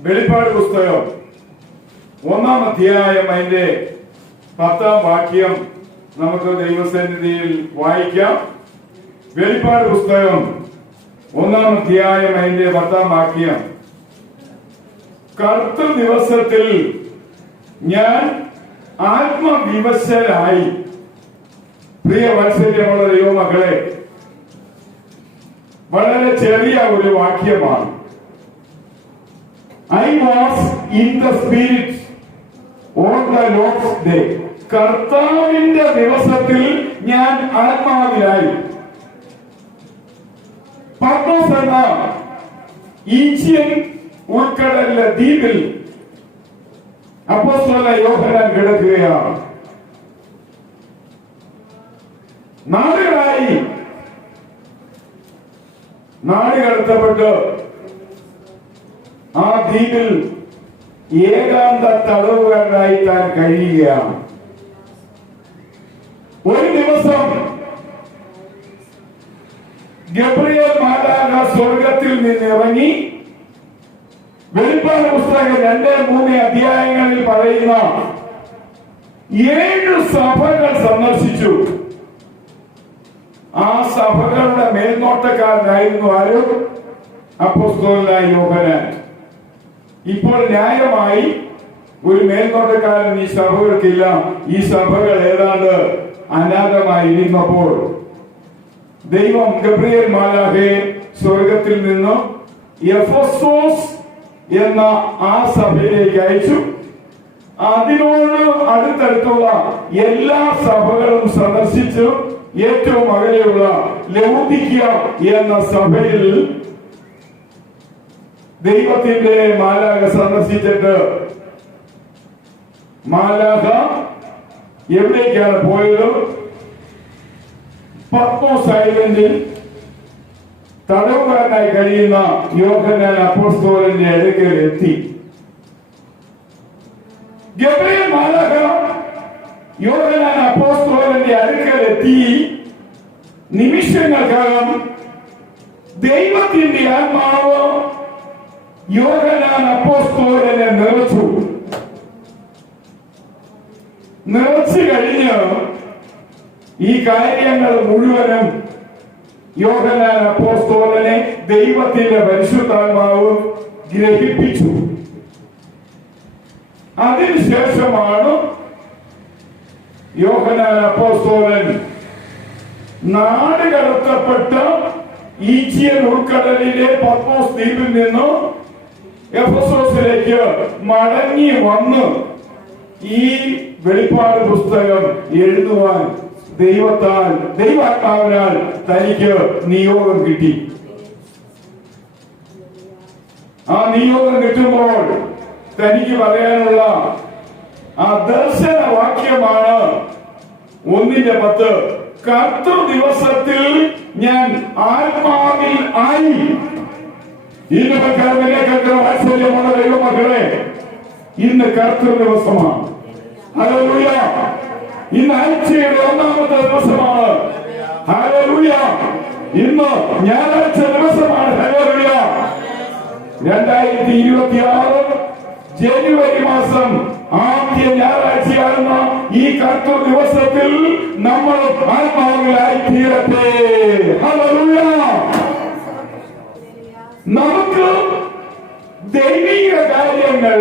വെളിപ്പാട് പുസ്തകം 1-ാം അധ്യായം അതിന്റെ 10-ാം വാക്യം നമുക്ക് ദൈവസന്നിധിയിൽ വായിക്കാം. വെളിപ്പാട് പുസ്തകം 1-ാം അധ്യായം അതിന്റെ 10-ാം വാക്യം. കർത്തൃ ദിവസത്തിൽ ഞാൻ ആത്മവിവശരായി. പ്രിയ വാത്സല്യമുള്ള ദൈവമക്കളെ, വളരെ ചെറിയ ഒരു വാക്യമാണ്. I was in the spirit on the Lord's day. കർത്താവിന്റെ ദിവസത്തിൽ ഞാൻ ആത്മാവിലായി. പത്മോസ് എന്ന ഈജിയൻ ഉൾക്കടലിലെ ദ്വീപിൽ അപ്പോസ്തലനായ യോഹന്നാൻ കിടക്കുകയാണ്. നാട് കടത്തപ്പെട്ട് ആ ദ്വീപിൽ ഏകാന്ത തടവുകാരനായി താൻ കഴിയുകയാണ്. ഒരു ദിവസം ഗബ്രിയേൽ മാലാഖ സ്വർഗത്തിൽ നിന്നിറങ്ങി വെളിപ്പാട് പുസ്തകം 2-3 അധ്യായങ്ങളിൽ പറയുന്ന 7 സഭകൾ സന്ദർശിച്ചു. ആ സഭകളുടെ മേൽനോട്ടക്കാരനായിരുന്നു ആരും? അപ്പോസ്തലനായ യോഹന്നാൻ. ഇപ്പോൾ ന്യായമായി ഒരു മേൽനോട്ടക്കാരൻ ഈ സഭകൾക്കില്ല. ഈ സഭകൾ ഏതാണ്ട് അനാഥമായിരുന്നപ്പോൾ ദൈവം ഗബ്രിയേൽ മാലാഖയെ സ്വർഗത്തിൽ നിന്ന് എഫെസോസ് എന്ന ആ സഭയിലേക്ക് അയച്ചു. അതിനോട് അടുത്തടുത്തുള്ള എല്ലാ സഭകളും സന്ദർശിച്ചു. ഏറ്റവും അകലെയുള്ള ലൗദിക്യ എന്ന സഭയിൽ ദൈവത്തിന്റെ മാലാഖ സന്ദർശിച്ചിട്ട് മാലാഖ എവിടേക്കാണ് പോയത്? പത്മോസ് ഐലൻഡിൽ തടവുകാരനായി കഴിയുന്ന യോഹന്നാൻ അപ്പോസ്തലന്റെ അടുക്കൽ എത്തി. ഗബ്രിയേൽ മാലാഖ യോഹന്നാൻ അപ്പോസ്തലന്റെ അടുക്കൽ എത്തി നിമിഷങ്ങൾക്കകം ദൈവത്തിന്റെ ആത്മാവ് യോഹന്നാൻ അപ്പോസ്തലനെ നിറച്ചു കഴിഞ്ഞ് ഈ കാര്യങ്ങൾ മുഴുവനും യോഹന്നാൻ അപ്പോസ്തലനെ ദൈവത്തിന്റെ പരിശുദ്ധാത്മാവ് ഗ്രഹിപ്പിച്ചു. അതിനുശേഷമാണ് യോഹന്നാൻ അപ്പോസ്തലൻ നാട് കടത്തപ്പെട്ട ഈജിയൻ ഉൾക്കടലിലെ പത്മോസ് ദ്വീപിൽ നിന്ന് എഫെസോസിലേക്ക് മടങ്ങി വന്ന് ഈ വെളിപ്പാട് പുസ്തകം എഴുതുവാൻ ദൈവാത്മാവിനാൽ തനിക്ക് നിയോഗം കിട്ടി. ആ നിയോഗം കിട്ടുമ്പോൾ തനിക്ക് പറയാനുള്ള ആ ദർശന വാക്യമാണ് 1:10. കർത്തൃ ദിവസത്തിൽ ഞാൻ ആത്മാവിൽ ആയി. ഇന്ന് വാത്സല്യമുള്ള ദൈവമക്കളെ, ഇന്ന് കർത്തൃ ദിവസമാണ്. ഹല്ലേലൂയ. ഇന്ന് ആഴ്ചയുടെ 1-ാമത്തെ ദിവസമാണ്. ഹല്ലേലൂയ. ഇന്ന് ഞായറാഴ്ച ദിവസമാണ്. ഹല്ലേലൂയ. 2026 ജനുവരി മാസം ആദ്യ ഞായറാഴ്ചയാകുന്ന ഈ കർത്തൃ ദിവസത്തിൽ നമ്മൾ ആത്മാവിലായി തീരട്ടെ. ഹല്ലേലൂയ. നമുക്ക് ദൈവിക കാര്യങ്ങൾ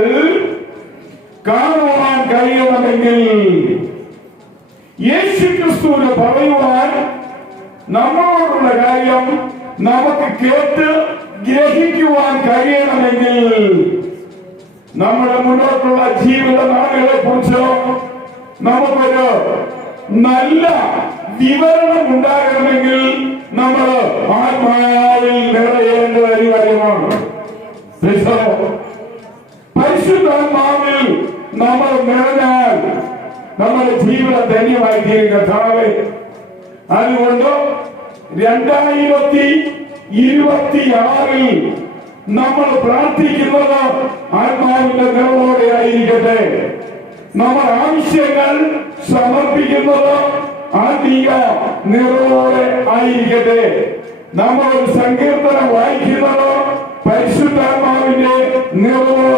കാണുവാൻ കഴിയണമെങ്കിൽ യേശുക്രിസ്തുവിനെ പറയുവാൻ നമ്മളോടുള്ള കാര്യം നമുക്ക് കേട്ട് ഗ്രഹിക്കുവാൻ കഴിയണമെങ്കിൽ നമ്മുടെ മുന്നോട്ടുള്ള ജീവിത നാളുകളെ കുറിച്ച് നമുക്കൊരു നല്ല വിവരണം ഉണ്ടാകണമെങ്കിൽ നമ്മൾ ആത്മാവിൽ നിറയേണ്ട ഒരു കാര്യമാണ്. പരിശുദ്ധാത്മാവിൽ നമ്മൾ നിറഞ്ഞാൽ നമ്മുടെ ജീവിതം ധന്യമായി തീരും കർത്താവേ. അതുകൊണ്ട് 2026 നമ്മൾ പ്രാർത്ഥിക്കുന്നത് ആത്മാവിന്റെ നിറവോടെ ആയിരിക്കട്ടെ. നമ്മൾ ആവശ്യങ്ങൾ സമർപ്പിക്കുന്നത് ആത്മീയ നിറവോടെ ആയിരിക്കട്ടെ. നമ്മൾ ഒരു സങ്കീർത്തനം വായിക്കുന്നത് പരിശുദ്ധാത്മാവിന്റെ നിറവോടെ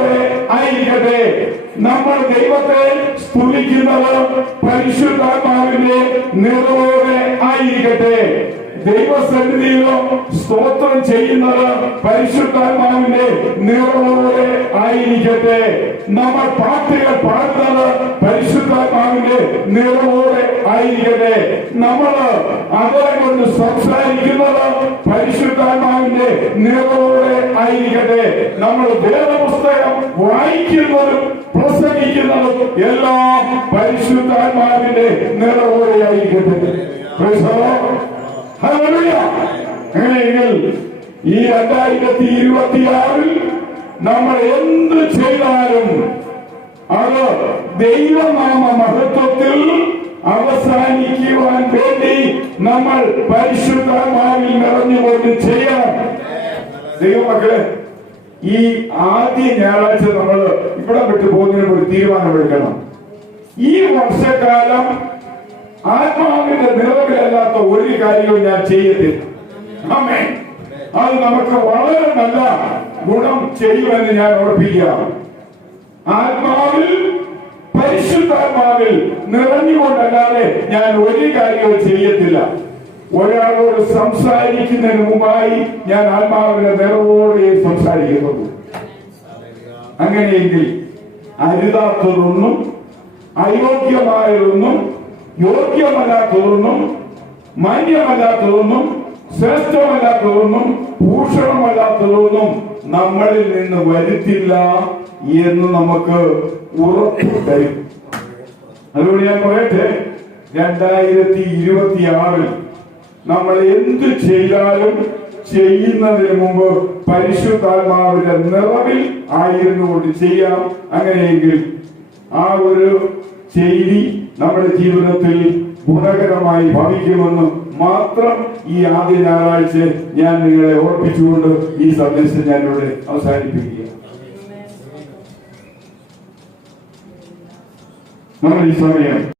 നമ്മൾ ദൈവത്തെ സ്തുതിക്കുന്നത് പരിശുദ്ധാത്മാവിന്റെ നിറവോടെ ആയിരിക്കട്ടെ. ദൈവസന്നിധിയിലോ സ്തോത്രം ചെയ്യുന്നത് പരിശുദ്ധാത്മാവിന്റെ നിറവോടെ ആയിരിക്കട്ടെ. നമ്മൾ പാട്ടുകൾ പാടുന്നത് പരിശുദ്ധാത്മാവിന്റെ നിറവോടെ ആയിരിക്കട്ടെ. നമ്മൾ അവരെ കൊണ്ട് സംസാരിക്കുന്നത് പരിശുദ്ധാത്മാവിന്റെ നിറവോടെ ആയിരിക്കട്ടെ. നമ്മൾ വേദപുസ്തകം വായിക്കുന്നതും പ്രസംഗിക്കുന്നതും എല്ലാം പരിശുദ്ധാത്മാവിന്റെ നിറവോടെ ആയിരിക്കട്ടെ. അങ്ങനെയെങ്കിൽ ഈ 2026 നമ്മൾ എന്ത് ചെയ്താലും അത് ദൈവനാമ മഹത്വത്തിൽ അവസാനിക്കുവാൻ വേണ്ടി നമ്മൾ പരിശുദ്ധാത്മാവിൽ നിറഞ്ഞുകൊണ്ട് ചെയ്യണം. ദൈവമക്കളെ, ഈ ആദ്യ ഞായറാഴ്ച നമ്മൾ ഇവിടെ വിട്ടു പോകുന്നതിന് ഒരു തീരുമാനമെടുക്കണം. ഈ വർഷക്കാലം ആത്മാവിന്റെ നിറവിലല്ലാത്ത ഒരു കാര്യവും ഞാൻ ചെയ്യത്തില്ല. ആമേൻ. അത് നമുക്ക് വളരെ നല്ല ഗുണം ചെയ്യുമെന്ന് ഞാൻ ഉറപ്പിക്കാം. ആത്മാവിൽ പരിശുദ്ധാത്മാവിൽ നിറഞ്ഞുകൊണ്ടല്ലാതെ ഞാൻ ഒരു കാര്യവും ചെയ്യത്തില്ല. ഒരാളോട് സംസാരിക്കുന്നതിന് മുമ്പായി ഞാൻ ആത്മാവിന്റെ നിറവോടെ സംസാരിക്കുന്നു. അങ്ങനെയെങ്കിൽ അരുതാത്തതൊന്നും അയോഗ്യമായതൊന്നും യോഗ്യമല്ലാത്തതൊന്നും മാന്യമല്ലാത്തതൊന്നും ശ്രേഷ്ഠമല്ലാത്തതൊന്നും ഭൂഷണമല്ലാത്തതൊന്നും നമ്മളിൽ നിന്ന് വരുത്തില്ല എന്ന് നമുക്ക് ഉറപ്പ് തരും. അതുകൊണ്ട് ഞാൻ പറയട്ടെ, 2026 നമ്മൾ എന്ത് ചെയ്താലും ചെയ്യുന്നതിന് മുമ്പ് പരിശുദ്ധാത്മാവിന്റെ നിറവിൽ ആയിരുന്നുകൊണ്ട് ചെയ്യാം. അങ്ങനെയെങ്കിൽ ആ ഒരു ചെയ്തി നമ്മുടെ ജീവിതത്തിൽ ഗുണകരമായി ഭവിക്കുമെന്ന് മാത്രം ഈ ആദ്യ ഞായറാഴ്ച ഞാൻ നിങ്ങളെ ഓർപ്പിച്ചുകൊണ്ട് ഈ സന്ദേശം ഞാനിവിടെ അവസാനിപ്പിക്കുക. നമ്മൾ ഈ സമയം